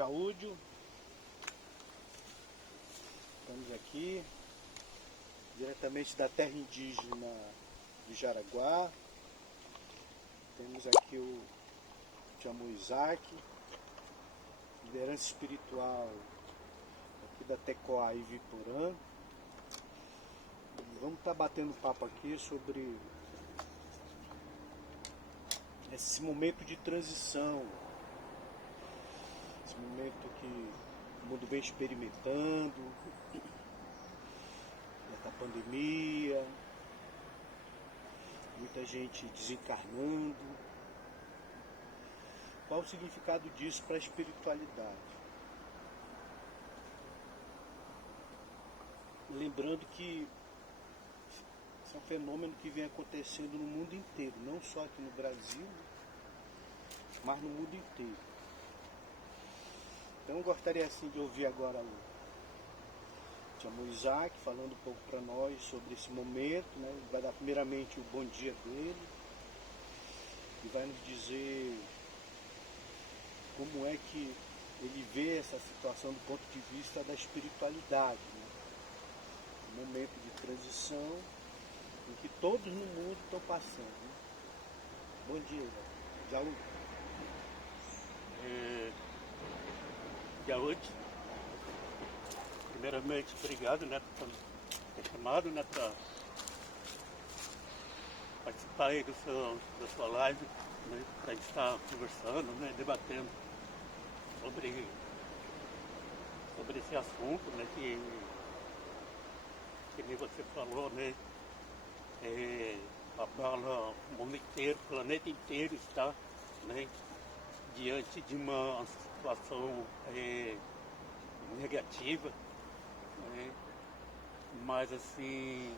Jaúdio. Estamos aqui diretamente da terra indígena do Jaraguá. Temos aqui o Tchamô Isaac, liderança espiritual aqui da Tecoá e Viporã. Vamos estar batendo papo aqui sobre esse momento de transição, esse momento que o mundo vem experimentando, da pandemia, muita gente desencarnando. Qual o significado disso para a espiritualidade? Lembrando que esse é um fenômeno que vem acontecendo no mundo inteiro, não só aqui no Brasil, mas no mundo inteiro. Então eu gostaria assim de ouvir agora o Tchamô Isaac falando um pouco para nós sobre esse momento, né? Ele vai dar primeiramente o bom dia dele e vai nos dizer como é que ele vê essa situação do ponto de vista da espiritualidade, né? Um momento de transição em que todos no mundo estão passando, né? Bom dia, Jaúdio. Jaúdio, primeiramente obrigado, né, por ter chamado, né, para participar aí da sua live, né, para a gente estar conversando, né, debatendo sobre esse assunto, né, que nem você falou, né, abala o mundo inteiro, o planeta inteiro está, né, diante de uma situação negativa, né? Mas assim,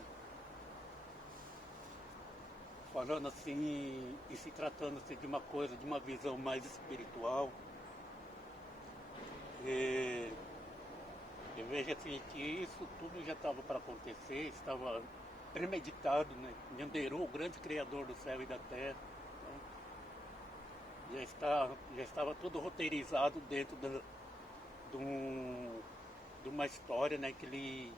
falando assim e se tratando assim, de uma coisa, de uma visão mais espiritual, eu vejo assim que isso tudo já estava para acontecer, estava premeditado, né? Nhanderu, o grande criador do céu e da terra, né? Já estava tudo roteirizado dentro de uma história, né, que ele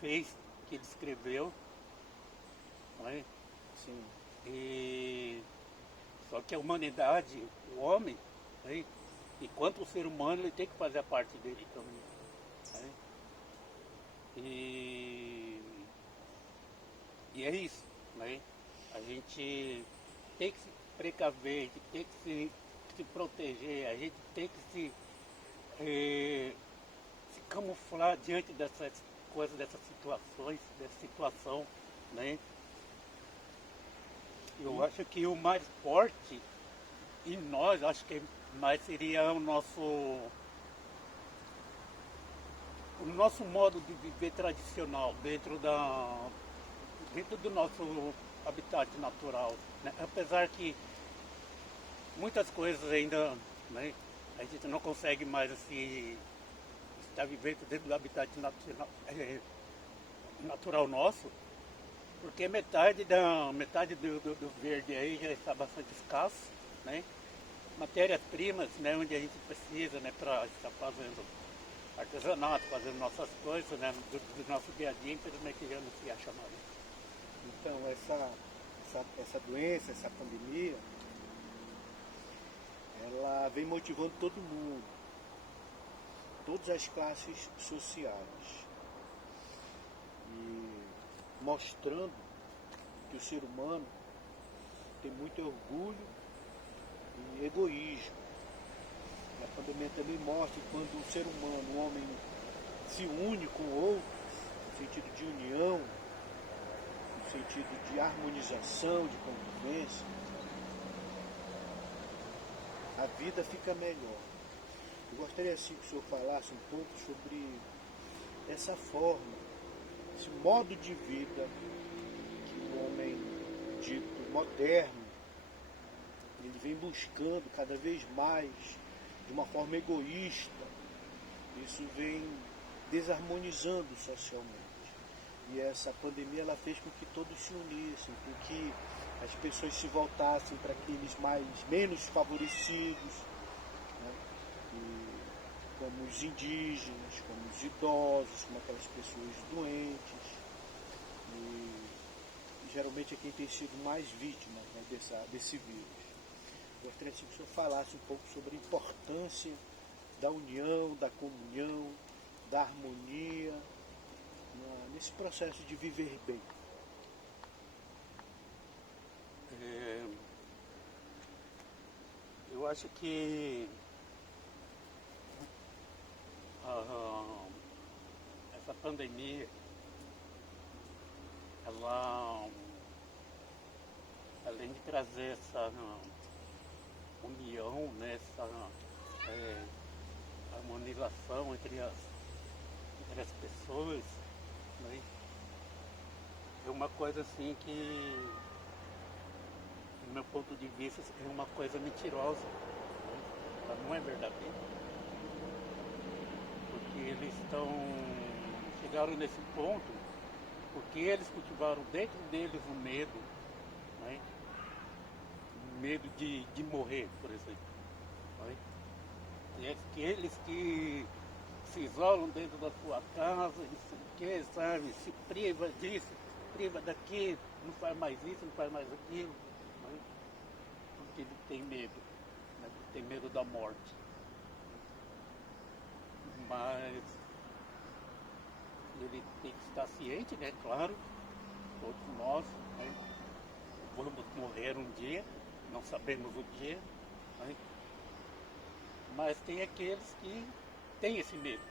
fez, que ele escreveu, né? Sim. E só que a humanidade, o homem, né, enquanto o ser humano, ele tem que fazer a parte dele também, né? E é isso, né? A gente tem que se precaver, a gente tem que se proteger, a gente tem que se camuflar diante dessas coisas, dessas situações, dessa situação, né? Eu acho que o mais forte em nós, acho que mais seria o nosso modo de viver tradicional dentro do nosso habitat natural, né? Apesar que muitas coisas ainda, né, a gente não consegue mais assim estar vivendo dentro do habitat natural nosso, porque metade do verde aí já está bastante escasso, né? Matérias-primas, né, onde a gente precisa, né, para estar fazendo artesanato, fazendo nossas coisas, né, do nosso dia a dia, infelizmente já não se acha mais. Então essa doença, essa pandemia, ela vem motivando todo mundo, todas as classes sociais, e mostrando que o ser humano tem muito orgulho e egoísmo. A pandemia também mostra que quando o ser humano, o homem, se une com o outro, no sentido de união, no sentido de harmonização, de convivência, a vida fica melhor. Eu gostaria assim que o senhor falasse um pouco sobre essa forma, esse modo de vida que o homem dito moderno, ele vem buscando cada vez mais de uma forma egoísta. Isso vem desarmonizando socialmente. E essa pandemia ela fez com que todos se unissem, com que as pessoas se voltassem para aqueles menos favorecidos, né? Como os indígenas, como os idosos, como aquelas pessoas doentes. E geralmente é quem tem sido mais vítima, né, desse vírus. Gostaria que o senhor falasse um pouco sobre a importância da união, da comunhão, da harmonia, nesse processo de viver bem. Eu acho que essa pandemia, ela, além de trazer essa união, né, essa harmonização entre as pessoas, né, é uma coisa assim que, do meu ponto de vista, é uma coisa mentirosa, né? Ela não é verdadeira. Porque eles chegaram nesse ponto, porque eles cultivaram dentro deles o medo, né? O medo de morrer, por exemplo. Né? E eles que se isolam dentro da sua casa, não sei o que, sabe? Se priva disso, se priva daquilo, não faz mais isso, não faz mais aquilo. Né? Porque ele tem medo, né? Ele tem medo da morte. Mas ele tem que estar ciente, né? Claro, todos nós, né? Vamos morrer um dia, não sabemos o dia, né? Mas tem aqueles que têm esse medo,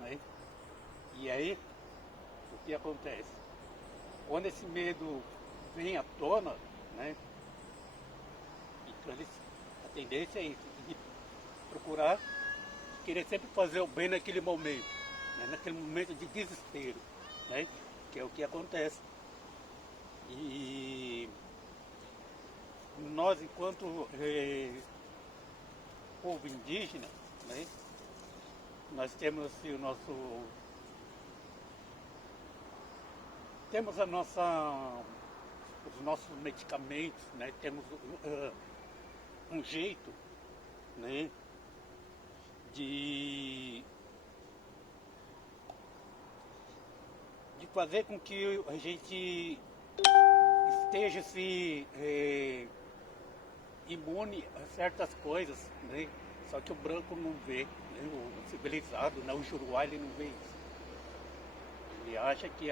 né? E aí, o que acontece? Quando esse medo vem à tona, né? Então a tendência é isso, de procurar, querer sempre fazer o bem naquele momento, né? Naquele momento de desespero, né? Que é o que acontece. E nós, enquanto povo indígena, né? Nós temos assim, temos os nossos medicamentos, né? Temos um jeito, né? De fazer com que a gente esteja imune a certas coisas, né? Só que o branco não vê, né? O civilizado, né? O Juruá, ele não vê isso. Ele acha que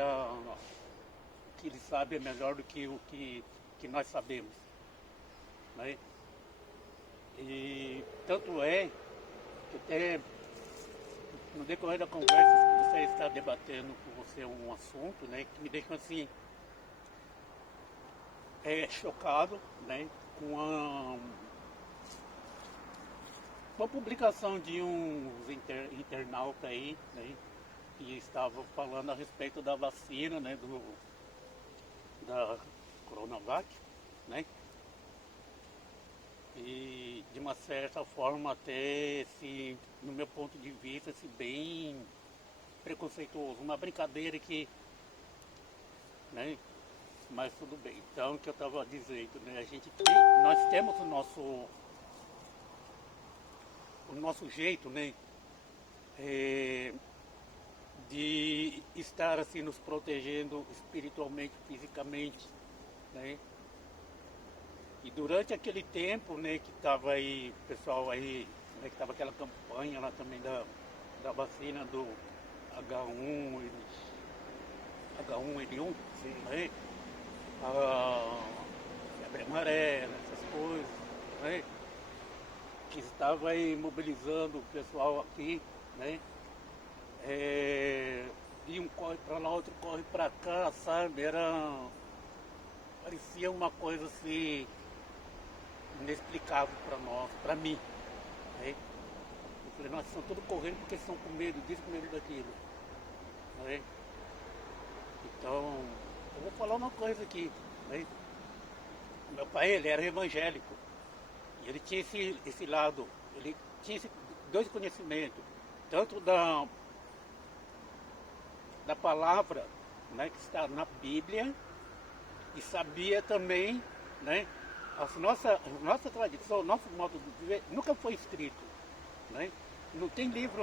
ele sabe melhor do que o que nós sabemos, né? E tanto é que até no decorrer da conversa que você está debatendo com você um assunto, né, que me deixa assim chocado, né, com uma publicação de uns internauta aí, né, que estavam falando a respeito da vacina, né, da Coronavac, né, e de uma certa forma até, no meu ponto de vista, bem preconceituoso, uma brincadeira que, né, mas tudo bem. Então, o que eu estava dizendo, né, nós temos o nosso jeito, né, de estar assim nos protegendo espiritualmente, fisicamente, né. E durante aquele tempo, né, que estava aí, o pessoal aí, né, que estava aquela campanha lá também da vacina do H1N1, né, a febre amarela, essas coisas, né, que estava aí mobilizando o pessoal aqui, né, e um corre para lá, outro corre para cá, sabe, parecia uma coisa assim inexplicável para nós, para mim, né? Eu falei, nós estão todos correndo porque estão com medo disso, com medo daquilo, né? Então, eu vou falar uma coisa aqui, né? Meu pai, ele era evangélico, e ele tinha esse lado, ele tinha dois conhecimentos, tanto da palavra, né, que está na Bíblia, e sabia também, né? Nossa tradição, nosso modo de viver nunca foi escrito, né? Não tem livro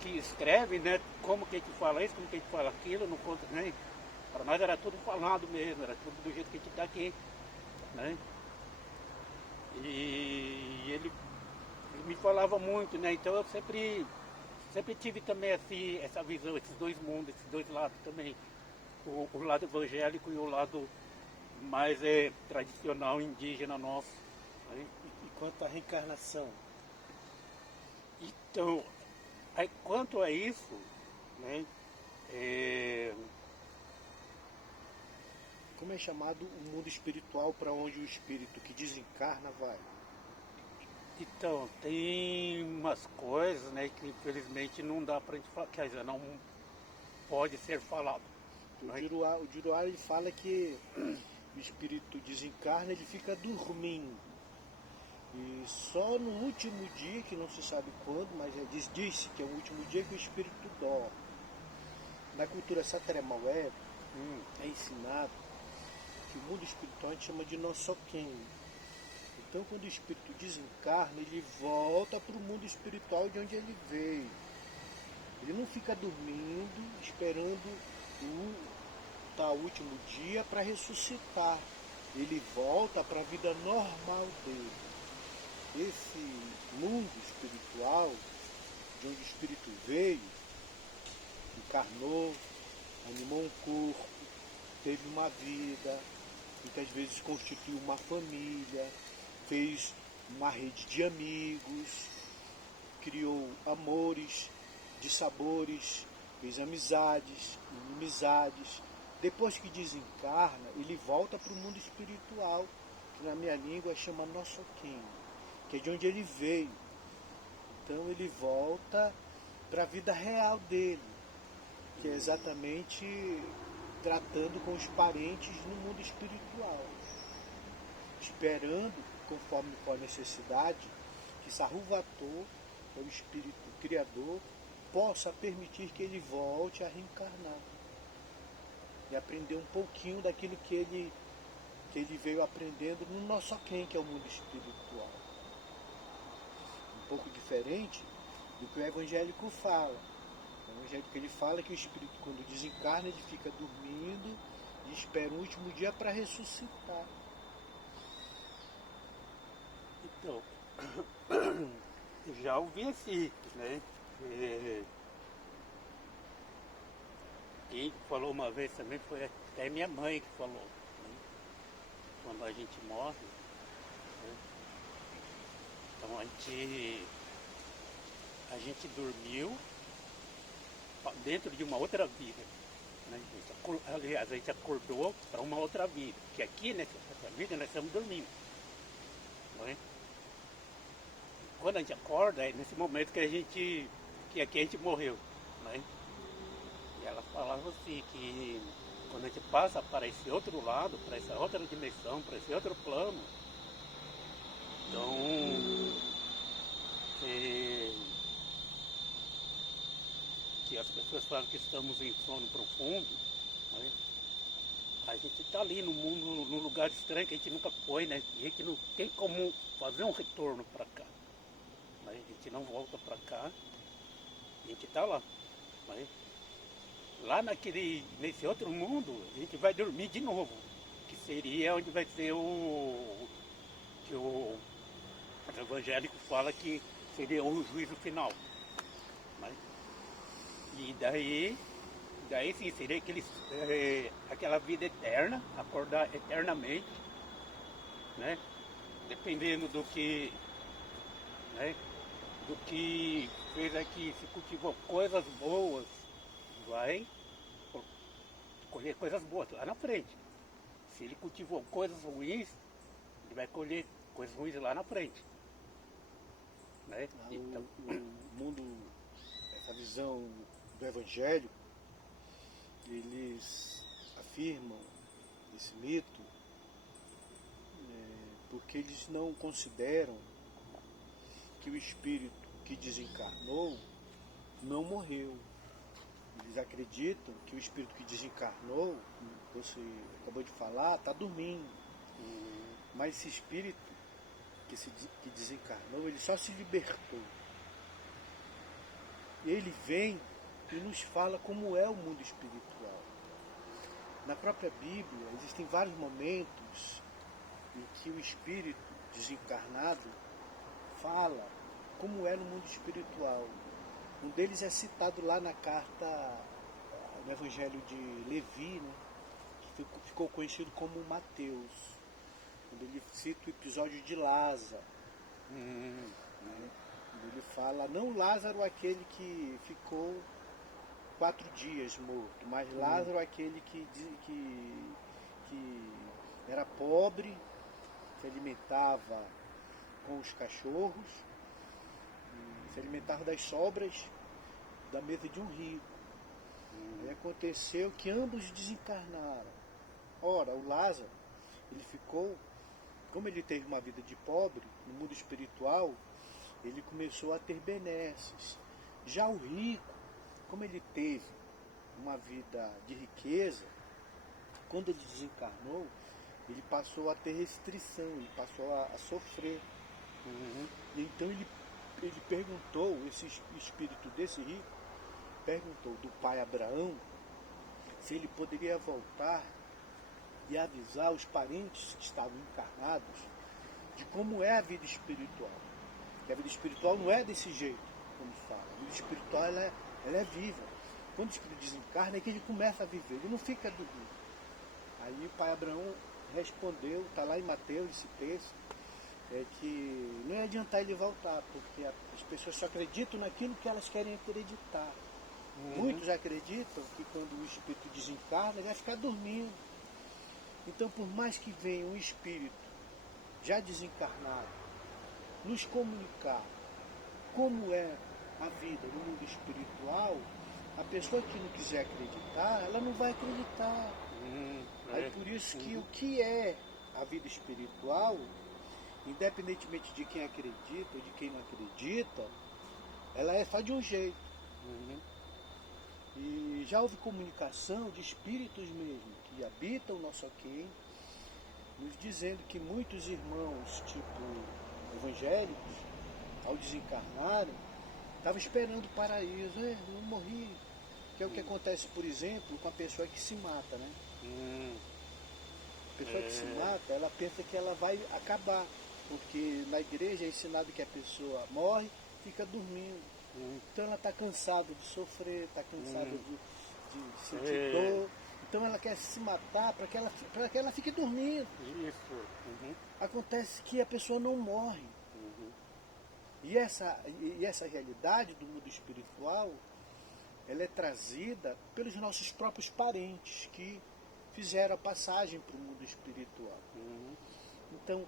que escreve, né? Como que a gente fala isso, como que a gente fala aquilo, não conta, né? Para nós era tudo falado mesmo, era tudo do jeito que a gente está aqui, né? E ele me falava muito, né? Então eu sempre tive também assim, essa visão, esses dois mundos, esses dois lados também. O lado evangélico e o lado mais tradicional indígena nosso, né? E quanto à reencarnação? Então, aí, quanto a isso, né? Como é chamado o mundo espiritual para onde o espírito que desencarna vai? Então, tem umas coisas, né, que infelizmente não dá pra gente falar, quer dizer, não pode ser falado. O Juruá ele fala que o espírito desencarna, ele fica dormindo. E só no último dia, que não se sabe quando, mas diz-se que é o último dia que o espírito dorme. Na cultura Sateremaué é ensinado que o mundo espiritual a gente chama de Nossoquém. Então, quando o espírito desencarna, ele volta para o mundo espiritual de onde ele veio. Ele não fica dormindo, esperando o último dia para ressuscitar. Ele volta para a vida normal dele. Esse mundo espiritual, de onde o espírito veio, encarnou, animou um corpo, teve uma vida, muitas vezes constituiu uma família, fez uma rede de amigos, criou amores, dissabores, fez amizades, inimizades. Depois que desencarna, ele volta para o mundo espiritual, que na minha língua chama Nossoquém, que é de onde ele veio. Então ele volta para a vida real dele, que é exatamente tratando com os parentes no mundo espiritual, esperando, conforme for a necessidade, que Saruvatô, o espírito criador, possa permitir que ele volte a reencarnar e aprender um pouquinho daquilo que ele veio aprendendo no Nossoquém, que é o mundo espiritual. Um pouco diferente do que o evangélico fala. O evangélico ele fala que o espírito, quando desencarna, ele fica dormindo e espera o último dia para ressuscitar. Então, eu já ouvi assim, né? Quem falou uma vez também foi até minha mãe que falou, né? Quando a gente morre, né? Então a gente dormiu dentro de uma outra vida, né? Aliás, a gente acordou para uma outra vida, que aqui nessa vida nós estamos dormindo, né? Quando a gente acorda, é nesse momento que aqui a gente morreu, né? E ela falava assim, que quando a gente passa para esse outro lado, para essa outra dimensão, para esse outro plano, então que as pessoas falam que estamos em sono profundo, né? A gente está ali no mundo, num lugar estranho que a gente nunca foi, né? E a gente não tem como fazer um retorno para cá. A gente não volta para cá, a gente está lá. Né? Lá nesse outro mundo, a gente vai dormir de novo, que seria onde vai ser que o evangélico fala que seria o juízo final. Né? E daí sim, seria aquela vida eterna, acordar eternamente, né? Dependendo do que, né? Do que fez aqui, se cultivou coisas boas, vai colher coisas boas lá na frente. Se ele cultivou coisas ruins, ele vai colher coisas ruins lá na frente. Né? Então, o mundo, essa visão do evangelho, eles afirmam esse mito porque eles não consideram que o espírito que desencarnou não morreu. Eles acreditam que o espírito que desencarnou, como você acabou de falar, está dormindo. Mas esse espírito que desencarnou, ele só se libertou. E ele vem e nos fala como é o mundo espiritual. Na própria Bíblia existem vários momentos em que o espírito desencarnado fala como é no mundo espiritual. Um deles é citado lá na carta, no Evangelho de Levi, né, que ficou conhecido como Mateus, quando ele cita o episódio de Lázaro. Né, ele fala, não Lázaro aquele que ficou 4 dias morto, mas Lázaro aquele que era pobre, se alimentava com os cachorros, se alimentava das sobras da mesa de um rico. E aconteceu que ambos desencarnaram. Ora, o Lázaro, ele ficou, como ele teve uma vida de pobre, no mundo espiritual, ele começou a ter benesses. Já o rico, como ele teve uma vida de riqueza, quando ele desencarnou, ele passou a ter restrição, ele passou a sofrer. E então ele perguntou, esse espírito desse rico, perguntou do pai Abraão se ele poderia voltar e avisar os parentes que estavam encarnados de como é a vida espiritual. Que a vida espiritual não é desse jeito, como fala. A vida espiritual ela é viva. Quando o espírito desencarna é que ele começa a viver, ele não fica dormindo. Aí o pai Abraão respondeu, está lá em Mateus esse texto, que não ia adiantar ele voltar, porque as pessoas só acreditam naquilo que elas querem acreditar. Muitos acreditam que quando o espírito desencarna, ele vai ficar dormindo. Então, por mais que venha um espírito já desencarnado nos comunicar como é a vida no mundo espiritual, a pessoa que não quiser acreditar, ela não vai acreditar. Aí por isso que o que é a vida espiritual, independentemente de quem acredita ou de quem não acredita, ela é só de um jeito. E já houve comunicação de espíritos mesmo, que habitam o nosso aquém, nos dizendo que muitos irmãos, tipo evangélicos, ao desencarnarem, estavam esperando o paraíso. Não morri. Que é o que acontece, por exemplo, com a pessoa que se mata, né? A pessoa que se mata, ela pensa que ela vai acabar, porque na igreja é ensinado que a pessoa morre, fica dormindo. Então ela está cansada de sofrer, está cansada de sentir dor. Então ela quer se matar para que ela fique dormindo. Isso. Acontece que a pessoa não morre. E essa realidade do mundo espiritual, ela é trazida pelos nossos próprios parentes que fizeram a passagem para o mundo espiritual. Então,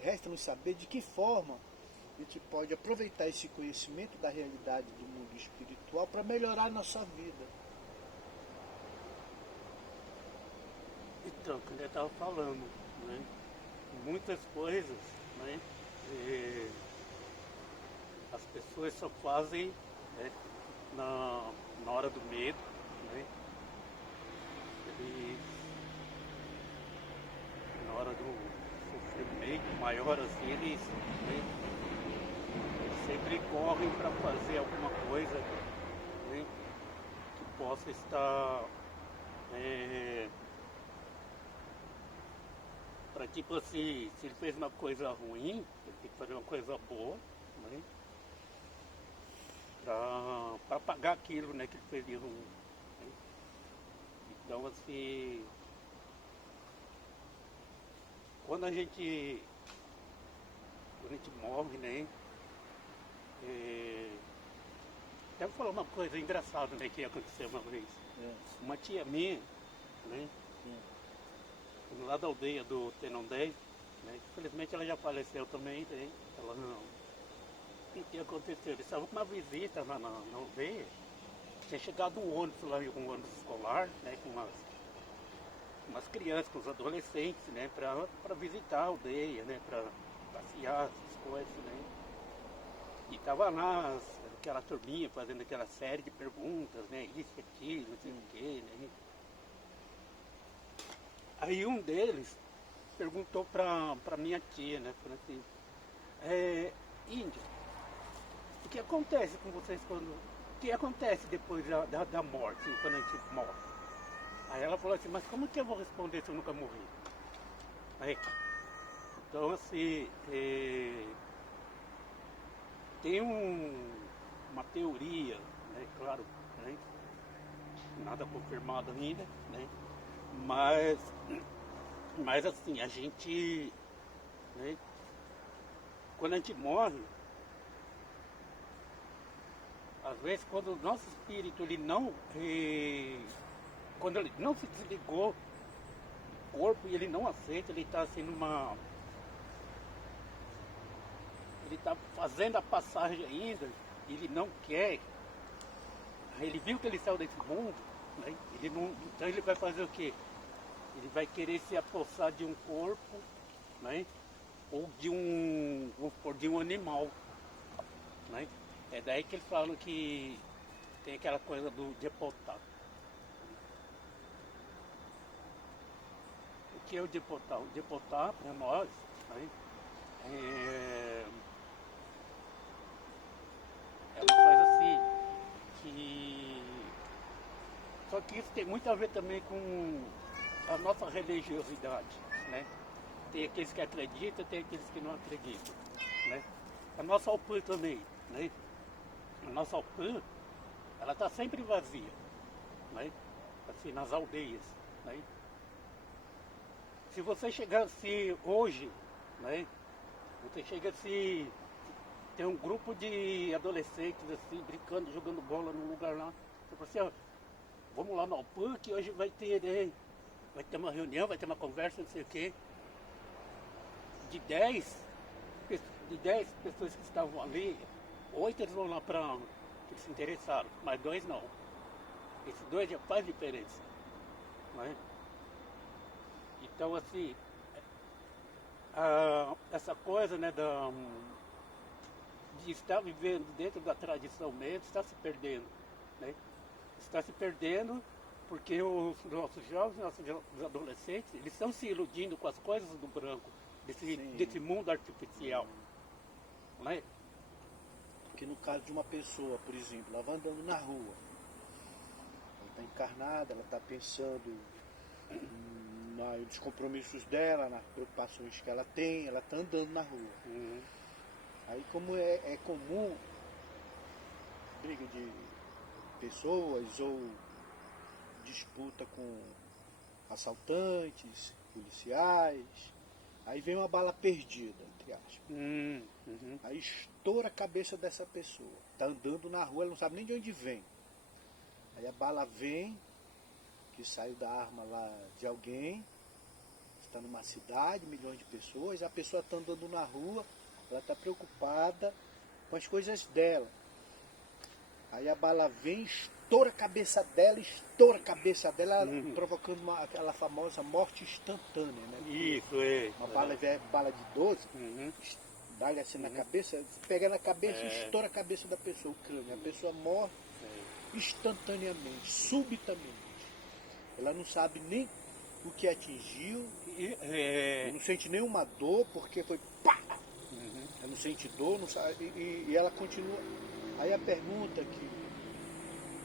resta-nos saber de que forma a gente pode aproveitar esse conhecimento da realidade do mundo espiritual para melhorar a nossa vida. Então, como eu estava falando, né? Muitas coisas, né? As pessoas só fazem, né, na hora do medo, né? Na hora do sofrimento maior, assim, eles, né, sempre correm para fazer alguma coisa, né, que possa estar para, tipo assim, se ele fez uma coisa ruim, ele tem que fazer uma coisa boa, né, para pagar aquilo, né, que ele fez de ruim, né? Então, assim, quando a gente morre, né? Até vou falar uma coisa engraçada, né, que aconteceu uma vez. Uma tia minha, né? Lá da aldeia do Tenondé, né? Infelizmente ela já faleceu também, né? Ela não. O que aconteceu? Eles estavam com uma visita na aldeia. Tinha chegado um ônibus lá, um ônibus escolar, né? Com umas crianças, com os adolescentes, né? Para visitar a aldeia, né? Para passear, essas coisas, né? E tava lá aquela turminha fazendo aquela série de perguntas, né? Isso, aquilo, não sei o quê, né? Aí um deles perguntou pra minha tia, né? Falou assim, Índia, o que acontece com vocês quando... O que acontece depois da morte, assim, quando a gente morre? Aí ela falou assim, mas como que eu vou responder se eu nunca morri? Aí, então assim, tem uma teoria, né, claro, né, nada confirmado ainda, né, mas assim, a gente, né, quando a gente morre, às vezes quando o nosso espírito ele não, quando ele não se desligou do corpo e ele não aceita, ele está assim ele está fazendo a passagem ainda, ele não quer, aí ele viu que ele saiu desse mundo, né? Então ele vai fazer o quê? Ele vai querer se apossar de um corpo, né? Ou de um animal, né? É daí que eles falam que tem aquela coisa do deportar. O que é o deportar? O deportar para nós, né? É uma coisa assim que... Só que isso tem muito a ver também com a nossa religiosidade, né? Tem aqueles que acreditam, tem aqueles que não acreditam, né? A nossa Opã também, né? A nossa Opã, ela está sempre vazia, né? Assim, nas aldeias, né? Se você chegasse hoje, né? Você chega assim, tem um grupo de adolescentes assim, brincando, jogando bola num lugar lá. Você fala assim, ó, vamos lá no Alpan, que hoje vai ter, né? Vai ter uma reunião, vai ter uma conversa, não sei o quê. De 10 pessoas que estavam ali, 8 eles vão lá para que se interessaram, mas 2 não. Esses 2 já faz diferença, né? Então assim, essa coisa, né, de estar vivendo dentro da tradição mesmo, está se perdendo, né? Está se perdendo porque os nossos jovens, nossos adolescentes, eles estão se iludindo com as coisas do branco, desse mundo artificial, né? Porque no caso de uma pessoa, por exemplo, ela vai andando na rua, ela está encarnada, ela está pensando nos compromissos dela, nas preocupações que ela tem, ela está andando na rua. Uhum. Aí como é comum briga de pessoas ou disputa com assaltantes, policiais, aí vem uma bala perdida, entre aspas. Uhum. Aí estoura a cabeça dessa pessoa. Está andando na rua, ela não sabe nem de onde vem. Aí a bala vem, que saiu da arma lá de alguém, está numa cidade, milhões de pessoas, a pessoa está andando na rua, ela está preocupada com as coisas dela. Aí a bala vem, estoura a cabeça dela, provocando aquela famosa morte instantânea, né? Isso, é. Uma bala de 12, dá-lhe assim na cabeça, pega na cabeça e estoura a cabeça da pessoa, o crânio. A pessoa morre instantaneamente, subitamente. Ela não sabe nem o que atingiu, não sente nenhuma dor, porque foi pá! Ela não sente dor, não sabe, e ela continua. Aí a pergunta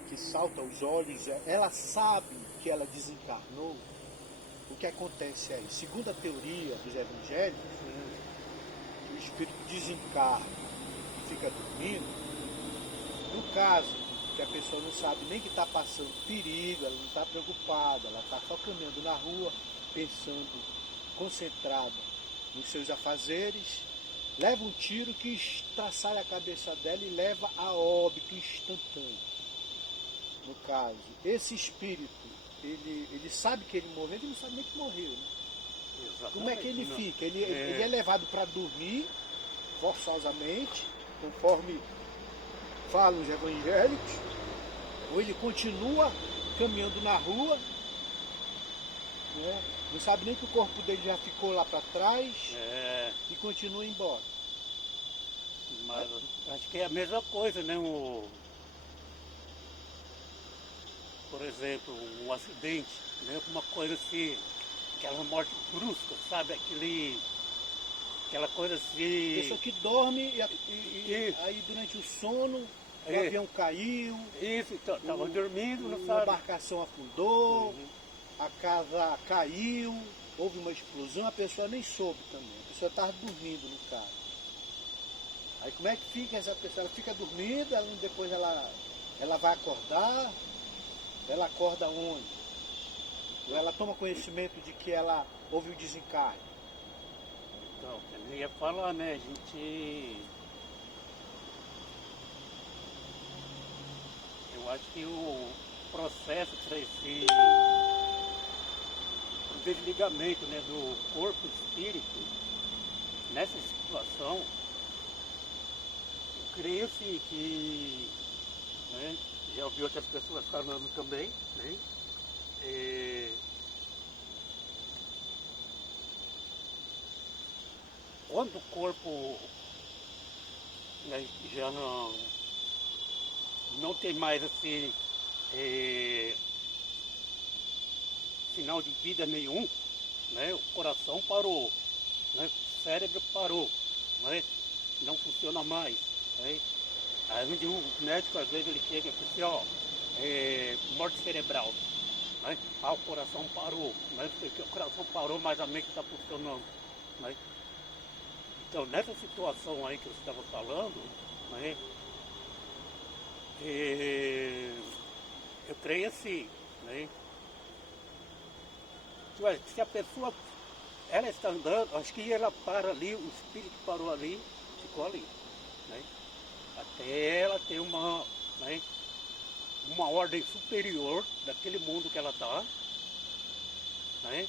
que salta aos olhos é, ela sabe que ela desencarnou? O que acontece aí? Segundo a teoria dos evangélicos, o espírito desencarna e fica dormindo. No caso que a pessoa não sabe nem que está passando perigo, ela não está preocupada, ela está só caminhando na rua, pensando, concentrada nos seus afazeres, leva um tiro que estraçalha a cabeça dela e leva a óbito instantâneo. No caso, esse espírito, ele sabe que ele morreu, ele não sabe nem que morreu, né? Como é que ele fica? Ele é levado para dormir, forçosamente, conforme falam os evangélicos, ou ele continua caminhando na rua, né? Não sabe nem que o corpo dele já ficou lá para trás e continua embora. Mas acho que é a mesma coisa, né? Por exemplo, um acidente, né? Uma coisa assim, aquela morte brusca, sabe? Aquela coisa assim. Pessoa que dorme aí durante o sono o avião caiu, Isso, então, estava dormindo, não a sabe? embarcação afundou, Uhum. a casa caiu, houve uma explosão, a pessoa nem soube também. A pessoa estava dormindo no carro. Aí como é que fica essa pessoa? Ela fica dormindo, depois ela vai acordar, ela acorda onde? Ou ela toma conhecimento de que ela houve o desencarne. Então, eu ia falar, né? A gente. Eu acho que o processo para esse o desligamento, né, do corpo e espírito, nessa situação, eu creio sim que, né, já ouvi outras pessoas falando também, né? é, Quando o corpo, né, já não tem mais assim, é, sinal de vida nenhum, né? O coração parou, né? O cérebro parou, né? Não funciona mais. Né? Aí onde o médico às vezes ele chega e fala assim, ó, morte cerebral. Né? Ah, o coração parou, né? Porque o coração parou, mas a mente está funcionando. Né? Então nessa situação aí que você estava falando, né? Eu creio assim, né? Se a pessoa ela está andando, acho que ela para ali, o espírito parou ali, ficou ali, né? Até ela ter né, uma ordem superior daquele mundo que ela está, né?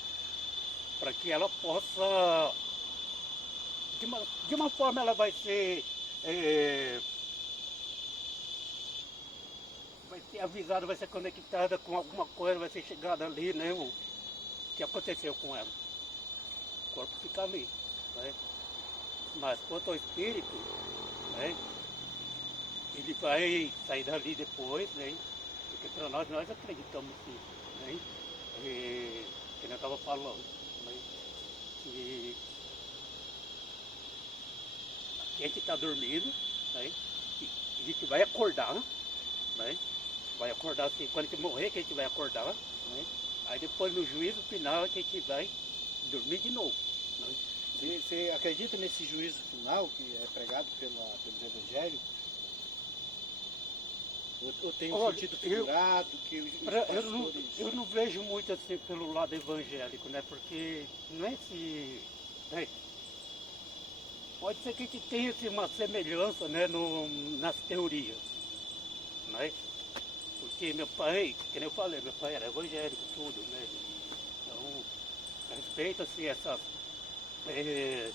Para que ela possa, de uma forma ela é, vai ser avisada, vai ser conectada com alguma coisa, vai ser chegada ali, né? O que aconteceu com ela. O corpo fica ali, né? Mas quanto ao espírito, né? Ele vai sair dali depois, né? Porque para nós acreditamos sim, né? Que eu estava falando, né? Que a gente está dormindo, né? E a gente vai acordar, né? Vai acordar assim, quando a gente morrer que a gente vai acordar, né? Aí depois no juízo final a gente vai dormir de novo, né? Você acredita nesse juízo final que é pregado pelos evangelhos? Ou tem um sentido figurado que os pastores... Eu não vejo muito assim pelo lado evangélico, né? Porque não é se... Né? Pode ser que a gente tenha assim, uma semelhança, né, nas teorias, né? Porque meu pai, que nem eu falei, meu pai era evangélico, tudo, né? Então, respeito assim eh,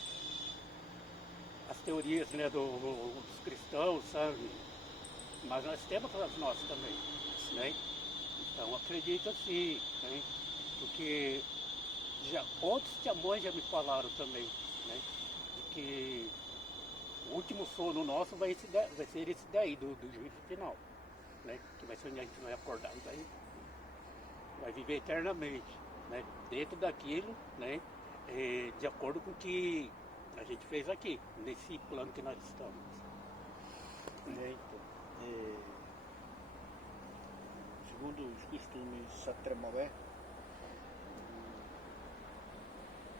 as teorias, né, dos cristãos, sabe? Mas nós temos as nossas também, né? Então acredito assim, né? Porque outros testemunhos já me falaram também, né? De que o último sono nosso vai ser esse daí, do juízo final, né? Que vai ser onde a gente vai acordar e vai viver eternamente, né? Dentro daquilo, né? De acordo com o que a gente fez aqui, nesse plano que nós estamos. Então, segundo os costumes Satremaué,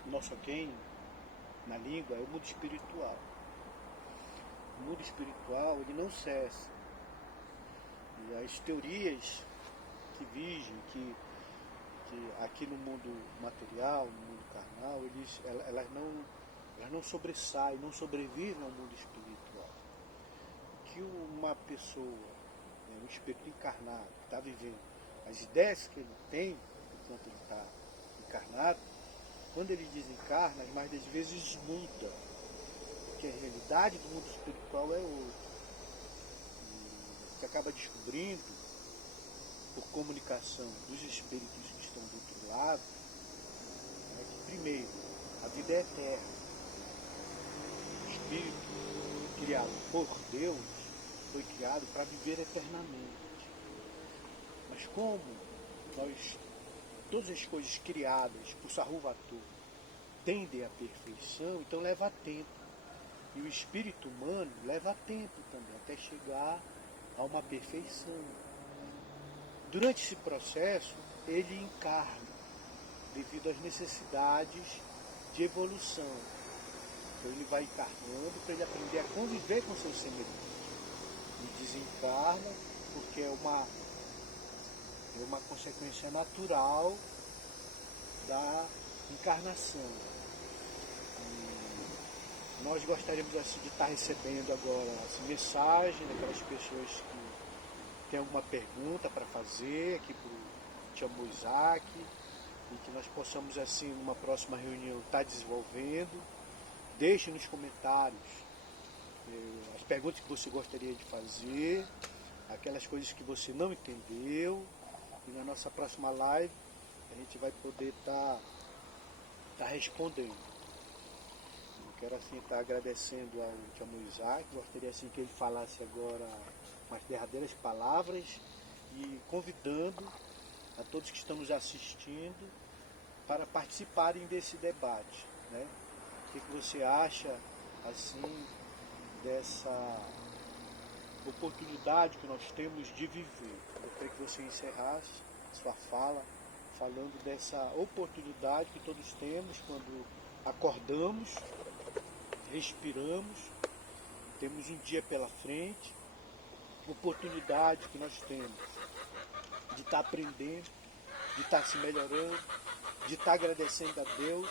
o nosso quem na língua é o mundo espiritual. O mundo espiritual ele não cessa. E as teorias que vigem, que aqui no mundo material, no mundo carnal, elas não sobressaem, não sobrevivem ao mundo espiritual. Que uma pessoa, um espírito encarnado, que está vivendo as ideias que ele tem enquanto ele está encarnado, quando ele desencarna, as mais das vezes muda, porque a realidade do mundo espiritual é outra. E você acaba descobrindo, por comunicação dos espíritos que estão do outro lado, que primeiro, a vida é eterna. O espírito criado por Deus, foi criado para viver eternamente. Mas como todas as coisas criadas por Saruvatu tendem à perfeição, então leva tempo. E o espírito humano leva tempo também, até chegar a uma perfeição. Durante esse processo, ele encarna, devido às necessidades de evolução. Então ele vai encarnando para ele aprender a conviver com seus semelhantes. E desencarna porque é uma consequência natural da encarnação. E nós gostaríamos assim, de estar recebendo agora essa mensagem daquelas pessoas que têm alguma pergunta para fazer aqui para o Tiamu Isaac, e que nós possamos assim, numa próxima reunião, estar desenvolvendo. Deixe nos comentários as perguntas que você gostaria de fazer, aquelas coisas que você não entendeu, e na nossa próxima live a gente vai poder estar respondendo. Eu quero assim estar agradecendo ao Tiamu Isaac, gostaria assim que ele falasse agora umas derradeiras palavras e convidando a todos que estão nos assistindo para participarem desse debate, né? O que você acha assim dessa oportunidade que nós temos de viver? Eu gostaria que você encerrasse sua fala falando dessa oportunidade que todos temos quando acordamos, respiramos, temos um dia pela frente, oportunidade que nós temos de estar aprendendo, de estar se melhorando, de estar agradecendo a Deus.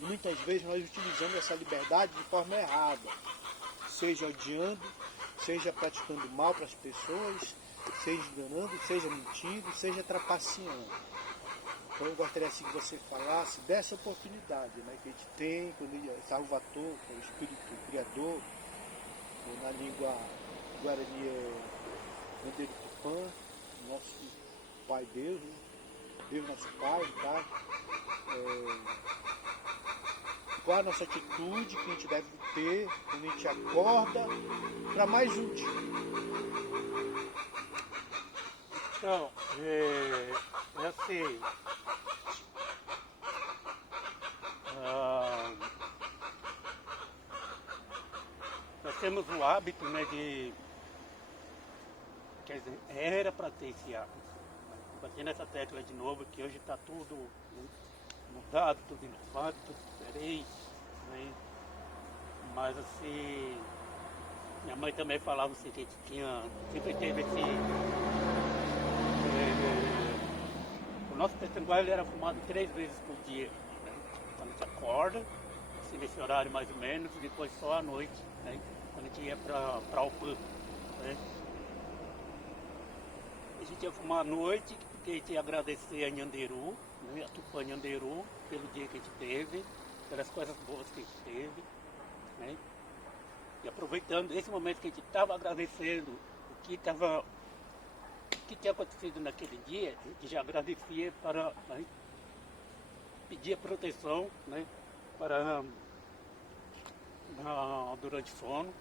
E muitas vezes nós utilizamos essa liberdade de forma errada, seja odiando, seja praticando mal para as pessoas, seja enganando, seja mentindo, seja trapaceando. Então eu gostaria assim que você falasse dessa oportunidade, né, que a gente tem, quando Saruvatu, que é o Espírito Criador, na língua guarani é Manderipupã, nosso Pai Deus, né? Deus nosso Pai, tá? Qual a nossa atitude que a gente deve ter quando a gente acorda para mais um dia? Então, assim, nós temos o hábito, né, quer dizer, era para ter esse hábito. Batendo nessa tecla de novo, que hoje está tudo mudado, tudo inovado, tudo diferente, né? Mas assim, minha mãe também falava assim, que a gente sempre teve esse... o nosso petanguá ele era fumado 3 vezes por dia, né? Quando a gente acorda, assim, nesse horário mais ou menos, e depois só à noite, né? Quando a gente ia para o PAN, né? A gente ia fumar à noite, porque a gente ia agradecer a Nhanderu, né, a Tupã Nhanderu, pelo dia que a gente teve, pelas coisas boas que a gente teve, né? E aproveitando esse momento que a gente estava agradecendo o que tinha acontecido naquele dia, a gente já agradecia para, né, pedir proteção, né, durante o sono.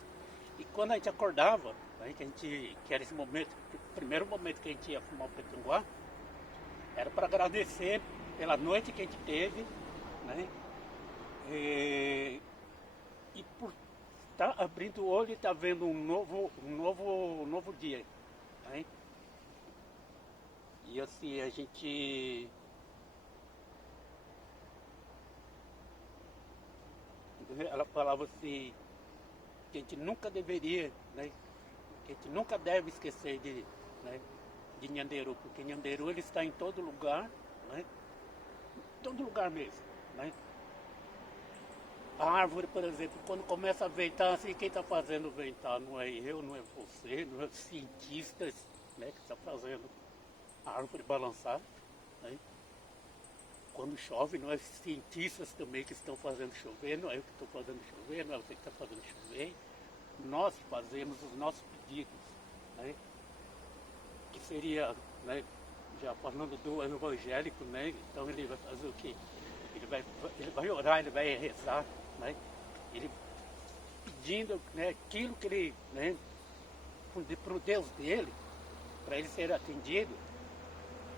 E quando a gente acordava, né, que era esse momento, o primeiro momento que a gente ia fumar o petanguá, era para agradecer pela noite que a gente teve, né, e por estar abrindo o olho e estar vendo um novo dia, né? E assim, a gente ela falava assim, que a gente nunca deveria, né, que a gente nunca deve esquecer né, de Nhanderu, porque Nhanderu ele está em todo lugar, né, em todo lugar mesmo, né. A árvore, por exemplo, quando começa a ventar, assim, quem está fazendo ventar não é eu, não é você, não é os cientistas, né, que está fazendo a árvore balançar, né. Quando chove, não é os cientistas também que estão fazendo chover, não é eu que estou fazendo chover, não é você que está fazendo chover. Nós fazemos os nossos pedidos, né, que seria, né, já falando do evangélico, né, então ele vai fazer o quê? Ele vai orar, ele vai rezar, né, ele pedindo, né, aquilo que ele, né, para o Deus dele, para ele ser atendido,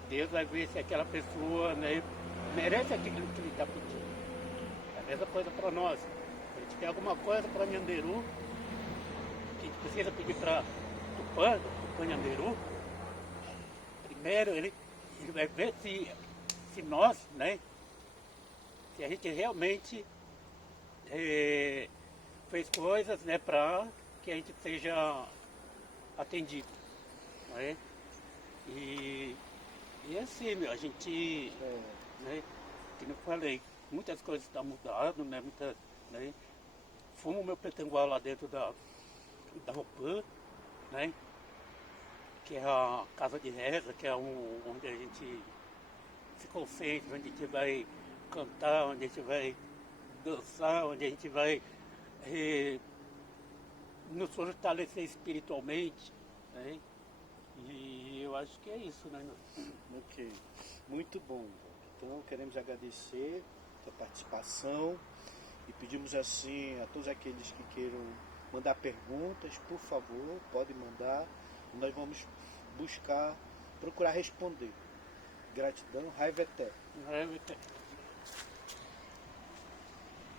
Deus vai ver se aquela pessoa, né, merece aquilo que ele está pedindo. É a mesma coisa para nós. Se a gente quer alguma coisa para Nhanderu, que a gente precisa pedir para Tupã, Nhanderu, primeiro ele vai ver se nós, né, se a gente realmente fez coisas, né, para que a gente seja atendido. Né? E assim, a gente, né, como eu falei, muitas coisas estão mudando, né, né, fumo meu pretangual lá dentro da UPAN, né, que é a casa de reza, que é onde a gente se concentra, onde a gente vai cantar, onde a gente vai dançar, onde a gente vai nos fortalecer espiritualmente, né? E eu acho que é isso, né? Ok, muito bom. Então queremos agradecer a participação e pedimos assim a todos aqueles que queiram mandar perguntas, por favor, podem mandar. Nós vamos procurar responder. Gratidão, raiva eterna. Raiva eterna.